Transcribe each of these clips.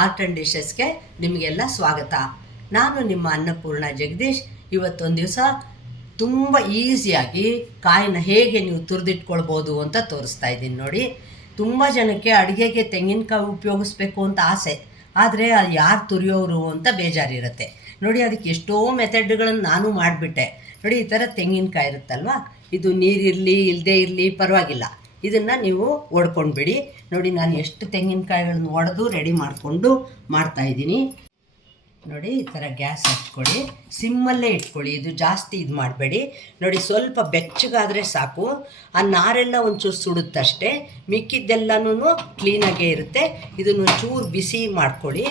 Art and ಡಿಶಸ್ಗೆ ನಿಮಗೆಲ್ಲ ಸ್ವಾಗತ. ನಾನು ನಿಮ್ಮ ಅನ್ನಪೂರ್ಣ ಜಗದೀಶ್. ಇವತ್ತೊಂದು ದಿವಸ ತುಂಬ ಈಸಿಯಾಗಿ ಕಾಯಿನ ಹೇಗೆ ನೀವು ತುರಿದಿಟ್ಕೊಳ್ಬೋದು ಅಂತ ತೋರಿಸ್ತಾ ಇದ್ದೀನಿ ನೋಡಿ. ತುಂಬ ಜನಕ್ಕೆ ಅಡುಗೆಗೆ ತೆಂಗಿನಕಾಯಿ ಉಪಯೋಗಿಸ್ಬೇಕು ಅಂತ ಆಸೆ. ಆದರೆ ಅದು ಯಾರು ತುರಿಯೋರು ಅಂತ ಬೇಜಾರಿರುತ್ತೆ. ನೋಡಿ, ಅದಕ್ಕೆ ಎಷ್ಟೋ ಮೆಥಡ್ಗಳನ್ನು ನಾನು ಮಾಡಿಬಿಟ್ಟೆ. ನೋಡಿ, ಈ ಥರ ತೆಂಗಿನಕಾಯಿ ಇರುತ್ತಲ್ವ? ಇದು ನೀರಿರಲಿ ಇಲ್ಲದೇ ಇರಲಿ ಪರವಾಗಿಲ್ಲ. ಇದನ್ನು ನೀವು ಒಡ್ಕೊಂಡ್ಬಿಡಿ. ನೋಡಿ, ನಾನು ಎಷ್ಟು ತೆಂಗಿನಕಾಯಿಗಳನ್ನ ಒಡೆದು ರೆಡಿ ಮಾಡಿಕೊಂಡು ಮಾಡ್ತಾಯಿದ್ದೀನಿ ನೋಡಿ, ಈ ಥರ ಗ್ಯಾಸ್ ಹಚ್ಕೊಳ್ಳಿ. ಸಿಮ್ಮಲ್ಲೇ ಇಟ್ಕೊಳ್ಳಿ. ಇದು ಜಾಸ್ತಿ ಇದು ಮಾಡಬೇಡಿ. ನೋಡಿ, ಸ್ವಲ್ಪ ಬೆಚ್ಚಗಾದರೆ ಸಾಕು. ಆ ನಾರೆಲ್ಲ ಒಂಚೂರು ಸುಡುತ್ತಷ್ಟೇ. ಮಿಕ್ಕಿದ್ದೆಲ್ಲನೂ ಕ್ಲೀನಾಗೇ ಇರುತ್ತೆ. ಇದನ್ನು ಚೂರು ಬಿಸಿ ಮಾಡ್ಕೊಳ್ಳಿ.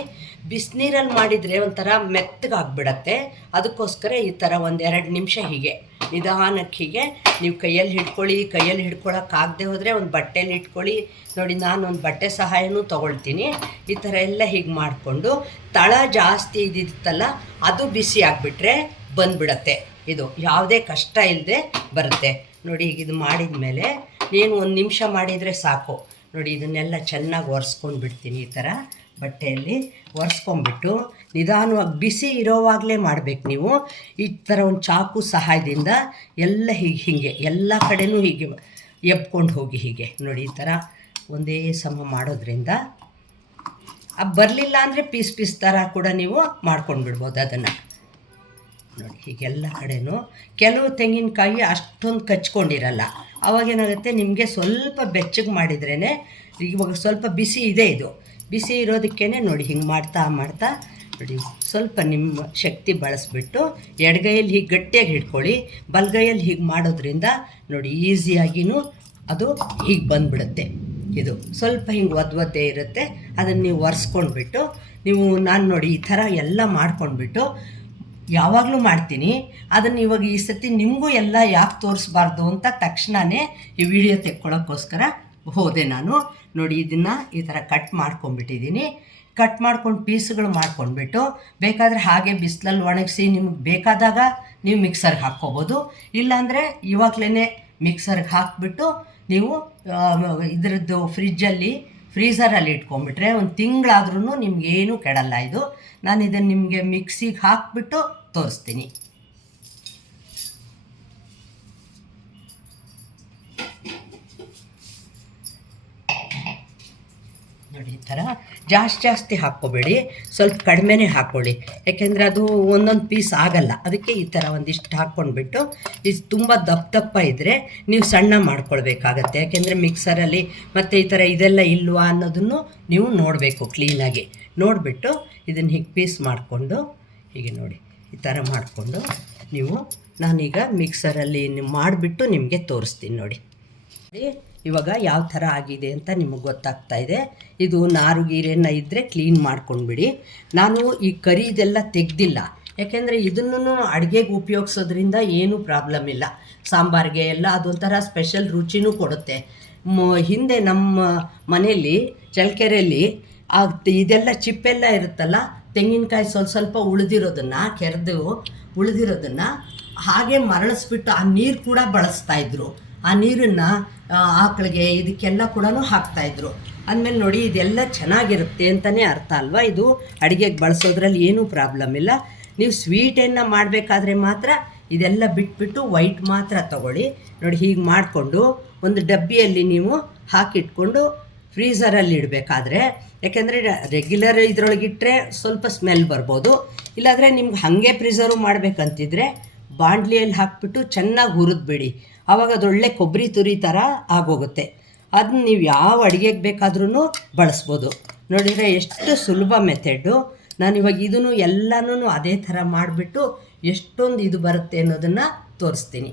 ಬಿಸಿನೀರಲ್ಲಿ ಮಾಡಿದರೆ ಒಂಥರ ಮೆತ್ತಗಾಗ್ಬಿಡತ್ತೆ ಅದಕ್ಕೋಸ್ಕರ ಈ ಥರ ಒಂದೆರಡು ನಿಮಿಷ ಹೀಗೆ ನಿಧಾನಕ್ಕೆ ಹೀಗೆ ನೀವು ಕೈಯಲ್ಲಿ ಹಿಡ್ಕೊಳ್ಳಿ, ಕೈಯಲ್ಲಿ ಹಿಡ್ಕೊಳಕ್ಕಾಗದೆ ಹೋದರೆ ಒಂದು ಬಟ್ಟೆಲಿ ಇಟ್ಕೊಳ್ಳಿ. ನೋಡಿ ನಾನು ಒಂದು ಬಟ್ಟೆ ಸಹಾಯನೂ ತೊಗೊಳ್ತೀನಿ. ಈ ಥರ ಎಲ್ಲ ಹೀಗೆ ಮಾಡಿಕೊಂಡು ತಳ ಜಾಸ್ತಿ ಇದಿತ್ತಲ್ಲ, ಅದು ಬಿಸಿ ಆಗಿಬಿಟ್ರೆ ಬಂದ್ಬಿಡತ್ತೆ. ಇದು ಯಾವುದೇ ಕಷ್ಟ ಇಲ್ಲದೆ ಬರುತ್ತೆ. ನೋಡಿ, ಈಗ ಇದು ಮಾಡಿದ ಮೇಲೆ ನೀನು ಒಂದು ನಿಮಿಷ ಮಾಡಿದರೆ ಸಾಕು. ನೋಡಿ, ಇದನ್ನೆಲ್ಲ ಚೆನ್ನಾಗಿ ಒರೆಸ್ಕೊಂಡು ಬಿಡ್ತೀನಿ ಈ ಥರ. ಬಟ್ಟೆಯಲ್ಲಿ ಒರೆಸ್ಕೊಂಬಿಟ್ಟು ನಿಧಾನವಾಗಿ ಬಿಸಿ ಇರೋವಾಗಲೇ ಮಾಡಬೇಕು ನೀವು. ಈ ಥರ ಒಂದು ಚಾಕು ಸಹಾಯದಿಂದ ಎಲ್ಲ ಹೀಗೆ ಹೀಗೆ, ಎಲ್ಲ ಕಡೆನೂ ಹೀಗೆ ಎಬ್ಕೊಂಡು ಹೋಗಿ ಹೀಗೆ. ನೋಡಿ, ಈ ಥರ ಒಂದೇ ಸಮ ಮಾಡೋದ್ರಿಂದ ಆ ಬರಲಿಲ್ಲ ಅಂದರೆ ಪೀಸ್ ಪೀಸ್ ಥರ ಕೂಡ ನೀವು ಮಾಡ್ಕೊಂಡು ಬಿಡ್ಬೋದು ಅದನ್ನು. ನೋಡಿ, ಹೀಗೆಲ್ಲ ಕಡೆನೂ ಕೆಲವು ತೆಂಗಿನಕಾಯಿ ಅಷ್ಟೊಂದು ಕಚ್ಕೊಂಡಿರಲ್ಲ. ಅವಾಗೇನಾಗುತ್ತೆ ನಿಮಗೆ ಸ್ವಲ್ಪ ಬೆಚ್ಚಗೆ ಮಾಡಿದ್ರೇ ಇವಾಗ ಸ್ವಲ್ಪ ಬಿಸಿ ಇದೆ ಇದು. ಬಿಸಿ ಇರೋದಕ್ಕೇ ನೋಡಿ ಹಿಂಗೆ ಮಾಡ್ತಾ ಮಾಡ್ತಾ ನೋಡಿ, ಸ್ವಲ್ಪ ನಿಮ್ಮ ಶಕ್ತಿ ಬಳಸ್ಬಿಟ್ಟು ಎಡಗೈಯಲ್ಲಿ ಹೀಗೆ ಗಟ್ಟಿಯಾಗಿ ಹಿಡ್ಕೊಳ್ಳಿ. ಬಲಗೈಯಲ್ಲಿ ಹೀಗೆ ಮಾಡೋದ್ರಿಂದ ನೋಡಿ ಈಸಿಯಾಗಿನೂ ಅದು ಹೀಗೆ ಬಂದ್ಬಿಡುತ್ತೆ. ಇದು ಸ್ವಲ್ಪ ಹಿಂಗೆ ಒದ್ದು ಇರುತ್ತೆ. ಅದನ್ನು ನೀವು ಒರೆಸ್ಕೊಂಡ್ಬಿಟ್ಟು ನೀವು ನಾನು ನೋಡಿ ಈ ಥರ ಎಲ್ಲ ಮಾಡ್ಕೊಂಡ್ಬಿಟ್ಟು ಯಾವಾಗಲೂ ಮಾಡ್ತೀನಿ. ಅದನ್ನು ಇವಾಗ ಈ ಸತಿ ನಿಮಗೂ ಎಲ್ಲ ಯಾಕೆ ತೋರಿಸ್ಬಾರ್ದು ಅಂತ ತಕ್ಷಣವೇ ಈ ವಿಡಿಯೋ ತೆಕ್ಕೊಳ್ಳೋಕ್ಕೋಸ್ಕರ ಹೋದೆ ನಾನು. ನೋಡಿ, ಇದನ್ನು ಈ ಥರ ಕಟ್ ಮಾಡ್ಕೊಂಡ್ಬಿಟ್ಟಿದ್ದೀನಿ ಕಟ್ ಮಾಡ್ಕೊಂಡು ಪೀಸ್ಗಳು ಮಾಡ್ಕೊಂಡ್ಬಿಟ್ಟು, ಬೇಕಾದರೆ ಹಾಗೆ ಬಿಸಿಲಲ್ಲಿ ಒಣಗಿಸಿ ನಿಮಗೆ ಬೇಕಾದಾಗ ನೀವು ಮಿಕ್ಸರ್ಗೆ ಹಾಕ್ಕೋಬೋದು. ಇಲ್ಲಾಂದರೆ ಇವಾಗಲೇ ಮಿಕ್ಸರ್ಗೆ ಹಾಕಿಬಿಟ್ಟು ನೀವು ಇದರದ್ದು ಫ್ರಿಜ್ಜಲ್ಲಿ ಫ್ರೀಝರಲ್ಲಿ ಇಟ್ಕೊಂಡ್ಬಿಟ್ರೆ ಒಂದು ತಿಂಗಳಾದ್ರೂ ನಿಮಗೇನು ಕೆಡಲ್ಲ ಇದು. ನಾನು ಇದನ್ನು ನಿಮಗೆ ಮಿಕ್ಸಿಗೆ ಹಾಕಿಬಿಟ್ಟು ತೋರಿಸ್ತೀನಿ. ನೋಡಿ ಈ ಥರ. ಜಾಸ್ತಿ ಜಾಸ್ತಿ ಹಾಕ್ಕೋಬೇಡಿ. ಸ್ವಲ್ಪ ಕಡಿಮೆನೇ ಹಾಕ್ಕೊಳ್ಳಿ. ಯಾಕೆಂದರೆ ಅದು ಒಂದೊಂದು ಪೀಸ್ ಆಗಲ್ಲ. ಅದಕ್ಕೆ ಈ ಥರ ಒಂದಿಷ್ಟು ಹಾಕ್ಕೊಂಡ್ಬಿಟ್ಟು ಇದು ತುಂಬ ದಪ್ಪ ದಪ್ಪ ಇದ್ದರೆ ನೀವು ಸಣ್ಣ ಮಾಡ್ಕೊಳ್ಬೇಕಾಗತ್ತೆ. ಯಾಕೆಂದರೆ ಮಿಕ್ಸರಲ್ಲಿ ಮತ್ತು ಈ ಥರ ಇದೆಲ್ಲ ಇಲ್ವಾ ಅನ್ನೋದನ್ನು ನೀವು ನೋಡಬೇಕು ಕ್ಲೀನಾಗಿ ನೋಡಿಬಿಟ್ಟು ಇದನ್ನು ಹೀಗೆ ಪೀಸ್ ಮಾಡಿಕೊಂಡು, ಹೀಗೆ ನೋಡಿ, ಈ ಥರ ಮಾಡಿಕೊಂಡು ನೀವು ನಾನೀಗ ಮಿಕ್ಸರಲ್ಲಿ ಮಾಡಿಬಿಟ್ಟು ನಿಮಗೆ ತೋರಿಸ್ತೀನಿ ನೋಡಿ. ಇವಾಗ ಯಾವ ಥರ ಆಗಿದೆ ಅಂತ ನಿಮಗೆ ಗೊತ್ತಾಗ್ತಾ ಇದೆ. ಇದು ನಾರು ಇದ್ದರೆ ಕ್ಲೀನ್ ಮಾಡ್ಕೊಂಡ್ಬಿಡಿ. ನಾನು ಈ ಕರಿದೆಲ್ಲ ತೆಗ್ದಿಲ್ಲ. ಯಾಕೆಂದರೆ ಇದನ್ನು ಅಡುಗೆಗೆ ಉಪಯೋಗಿಸೋದ್ರಿಂದ ಏನೂ ಪ್ರಾಬ್ಲಮ್ ಇಲ್ಲ. ಸಾಂಬಾರಿಗೆ ಎಲ್ಲ ಅದೊಂಥರ ಸ್ಪೆಷಲ್ ರುಚಿನೂ ಕೊಡುತ್ತೆ. ಹಿಂದೆ ನಮ್ಮ ಮನೆಯಲ್ಲಿ ಚಳ್ಳಕೆರೆಯಲ್ಲಿ ಆ ಇದೆಲ್ಲ ಚಿಪ್ಪೆಲ್ಲ ಇರುತ್ತಲ್ಲ, ತೆಂಗಿನಕಾಯಿ ಸ್ವಲ್ಪ ಸ್ವಲ್ಪ ಉಳಿದಿರೋದನ್ನು, ಕೆರೆದು ಉಳಿದಿರೋದನ್ನು ಹಾಗೆ ಮರಳಿಸ್ಬಿಟ್ಟು ಆ ನೀರು ಕೂಡ ಬಳಸ್ತಾ ಇದ್ರು. ಆ ನೀರನ್ನು ಆಕಳಿಗೆ ಇದಕ್ಕೆಲ್ಲ ಕೂಡ ಹಾಕ್ತಾಯಿದ್ರು ಅಂದಮೇಲೆ ನೋಡಿ, ಇದೆಲ್ಲ ಚೆನ್ನಾಗಿರುತ್ತೆ ಅಂತಲೇ ಅರ್ಥ ಅಲ್ವಾ? ಇದು ಅಡುಗೆಗೆ ಬಳಸೋದ್ರಲ್ಲಿ ಏನೂ ಪ್ರಾಬ್ಲಮ್ ಇಲ್ಲ. ನೀವು ಸ್ವೀಟನ್ನು ಮಾಡಬೇಕಾದ್ರೆ ಮಾತ್ರ ಇದೆಲ್ಲ ಬಿಟ್ಬಿಟ್ಟು ವೈಟ್ ಮಾತ್ರ ತಗೊಳ್ಳಿ. ನೋಡಿ, ಹೀಗೆ ಮಾಡಿಕೊಂಡು ಒಂದು ಡಬ್ಬಿಯಲ್ಲಿ ನೀವು ಹಾಕಿಟ್ಕೊಂಡು ಫ್ರೀಝರಲ್ಲಿ ಇಡಬೇಕಾದ್ರೆ, ಯಾಕೆಂದರೆ ರೆಗ್ಯುಲರ್ ಇದ್ರೊಳಗಿಟ್ಟರೆ ಸ್ವಲ್ಪ ಸ್ಮೆಲ್ ಬರ್ಬೋದು. ಇಲ್ಲಾಂದರೆ ನಿಮ್ಗೆ ಹಾಗೆ ಪ್ರಿಸರ್ವ್ ಮಾಡಬೇಕಂತಿದ್ರೆ ಬಾಂಡ್ಲಿಯಲ್ಲಿ ಹಾಕ್ಬಿಟ್ಟು ಚೆನ್ನಾಗಿ ಹುರಿದ್ಬಿಡಿ. ಆವಾಗ ಅದೊಳ್ಳೆ ಕೊಬ್ಬರಿ ತುರಿ ಥರ ಆಗೋಗುತ್ತೆ. ಅದನ್ನ ನೀವು ಯಾವ ಅಡುಗೆಗೆ ಬೇಕಾದ್ರೂ ಬಳಸ್ಬೋದು. ನೋಡಿದರೆ ಎಷ್ಟು ಸುಲಭ ಮೆಥೆಡ್ಡು. ನಾನು ಇವಾಗ ಇದನ್ನು ಎಲ್ಲನೂ ಅದೇ ಥರ ಮಾಡಿಬಿಟ್ಟು ಎಷ್ಟೊಂದು ಇದು ಬರುತ್ತೆ ಅನ್ನೋದನ್ನು ತೋರಿಸ್ತೀನಿ.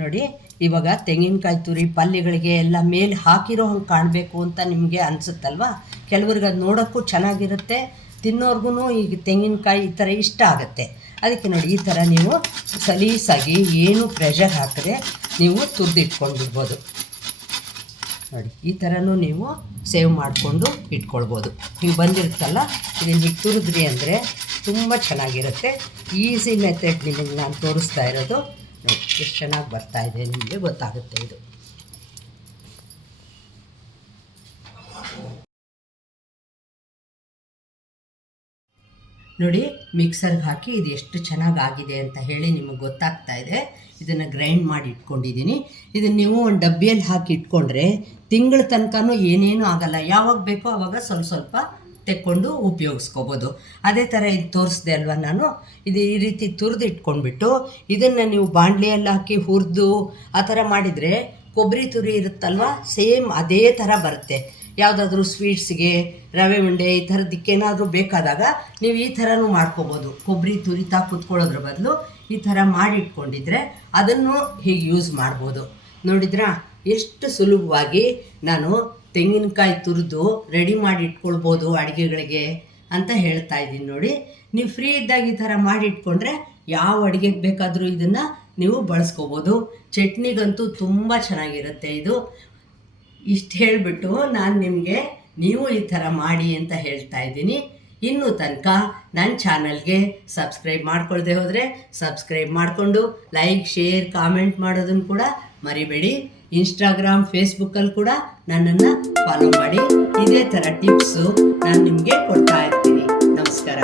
ನೋಡಿ, ಇವಾಗ ತೆಂಗಿನಕಾಯಿ ತುರಿ, ಪಲ್ಯಗಳಿಗೆ ಎಲ್ಲ ಮೇಲೆ ಹಾಕಿರೋ ಹಂಗೆ ಕಾಣಬೇಕು ಅಂತ ನಿಮಗೆ ಅನಿಸುತ್ತಲ್ವಾ? ಕೆಲವ್ರಿಗೆ ಅದು ನೋಡೋಕ್ಕೂ ಚೆನ್ನಾಗಿರುತ್ತೆ. ತಿನ್ನೋರ್ಗು ಈಗ ತೆಂಗಿನಕಾಯಿ ಈ ಥರ ಇಷ್ಟ ಆಗುತ್ತೆ. ಅದಕ್ಕೆ ನೋಡಿ ಈ ಥರ ನೀವು ಸಲೀಸಾಗಿ ಏನು ಪ್ರೆಷರ್ ಹಾಕಿದ್ರೆ ನೀವು ತುರಿದಿಟ್ಕೊಂಡು ಬಿಡ್ಬೋದು ನೋಡಿ, ಈ ಥರನೂ ನೀವು ಸೇವ್ ಮಾಡಿಕೊಂಡು ಇಟ್ಕೊಳ್ಬೋದು. ನೀವು ಬಂದಿರುತ್ತಲ್ಲ ಇದನ್ನು ಹೀಗೆ ತುರಿದ್ರಿ ಅಂದರೆ ತುಂಬ ಚೆನ್ನಾಗಿರುತ್ತೆ. ಈಸಿ ಮೆಥಡ್ ನಿಮಗೆ ನಾನು ತೋರಿಸ್ತಾ ಇರೋದು. ನೋಡಿ, ಎಷ್ಟು ಚೆನ್ನಾಗಿ ಬರ್ತಾ ಇದೆ ನಿಮಗೆ ಗೊತ್ತಾಗುತ್ತೆ ಇದು. ನೋಡಿ, ಮಿಕ್ಸರ್ಗೆ ಹಾಕಿ ಇದು ಎಷ್ಟು ಚೆನ್ನಾಗಿ ಆಗಿದೆ ಅಂತ ಹೇಳಿ ನಿಮಗೆ ಗೊತ್ತಾಗ್ತಾ ಇದೆ. ಇದನ್ನು ಗ್ರೈಂಡ್ ಮಾಡಿ ಇಟ್ಕೊಂಡಿದ್ದೀನಿ. ಇದನ್ನು ನೀವು ಒಂದು ಡಬ್ಬಿಯಲ್ಲಿ ಹಾಕಿ ಇಟ್ಕೊಂಡ್ರೆ ತಿಂಗಳ ತನಕನೂ ಏನೇನೂ ಆಗಲ್ಲ. ಯಾವಾಗ ಬೇಕೋ ಆವಾಗ ಸ್ವಲ್ಪ ಸ್ವಲ್ಪ ತೆಕ್ಕೊಂಡು ಉಪಯೋಗಿಸ್ಕೋಬೋದು. ಅದೇ ಥರ ಇದು ತೋರಿಸ್ದೆ ಅಲ್ವಾ ನಾನು? ಇದು ಈ ರೀತಿ ತುರಿದು ಇಟ್ಕೊಂಡ್ಬಿಟ್ಟು ಇದನ್ನು ನೀವು ಬಾಣಲಿಯಲ್ಲಿ ಹಾಕಿ ಹುರಿದು ಆ ಥರ ಮಾಡಿದರೆ ಕೊಬ್ಬರಿ ತುರಿ ಇರುತ್ತಲ್ವ? ಸೇಮ್ ಅದೇ ಥರ ಬರುತ್ತೆ. ಯಾವುದಾದ್ರೂ ಸ್ವೀಟ್ಸ್ಗೆ ರವೆ ಉಂಡೆ ಈ ಥರದ್ದಕ್ಕೇನಾದರೂ ಬೇಕಾದಾಗ ನೀವು ಈ ಥರನೂ ಮಾಡ್ಕೋಬೋದು. ಕೊಬ್ಬರಿ ತುರಿತಾ ಕುತ್ಕೊಳ್ಳೋದ್ರ ಬದಲು ಈ ಥರ ಮಾಡಿಟ್ಕೊಂಡಿದ್ರೆ ಅದನ್ನು ಹೀಗೆ ಯೂಸ್ ಮಾಡ್ಬೋದು. ನೋಡಿದ್ರಾ? ಎಷ್ಟು ಸುಲಭವಾಗಿ ನಾನು ತೆಂಗಿನಕಾಯಿ ತುರಿದು ರೆಡಿ ಮಾಡಿ ಇಟ್ಕೊಳ್ಬೋದು ಅಡುಗೆಗಳಿಗೆ ಅಂತ ಹೇಳ್ತಾ ಇದ್ದೀನಿ ನೋಡಿ. ನೀವು ಫ್ರೀ ಇದ್ದಾಗ ಈ ಥರ ಮಾಡಿ ಇಟ್ಕೊಂಡ್ರೆ ಯಾವ ಅಡುಗೆಗೆ ಬೇಕಾದರೂ ಇದನ್ನು ನೀವು ಬಳಸ್ಕೋಬೋದು. ಚಟ್ನಿಗಂತೂ ತುಂಬ ಚೆನ್ನಾಗಿರುತ್ತೆ ಇದು. ಇಷ್ಟು ಹೇಳಿಬಿಟ್ಟು ನಾನು ನಿಮಗೆ ನೀವು ಈ ಥರ ಮಾಡಿ ಅಂತ ಹೇಳ್ತಾ ಇದ್ದೀನಿ. ಇನ್ನೂ ತನಕ ನನ್ನ ಚಾನಲ್ಗೆ ಸಬ್ಸ್ಕ್ರೈಬ್ ಮಾಡ್ಕೊಳ್ದೆ ಹೋದರೆ ಸಬ್ಸ್ಕ್ರೈಬ್ ಮಾಡಿಕೊಂಡು ಲೈಕ್, ಶೇರ್, ಕಾಮೆಂಟ್ ಮಾಡೋದನ್ನು ಕೂಡ ಮರಿಬೇಡಿ. ಇನ್ಸ್ಟಾಗ್ರಾಮ್ ಫೇಸ್ಬುಕ್ಕಲ್ಲಿ ಕೂಡ ನನ್ನನ್ನು ಫಾಲೋ ಮಾಡಿ. ಇದೇ ಥರ ಟಿಪ್ಸು ನಾನು ನಿಮಗೆ ಕೊಡ್ತಾ ಇರ್ತೀನಿ. ನಮಸ್ಕಾರ.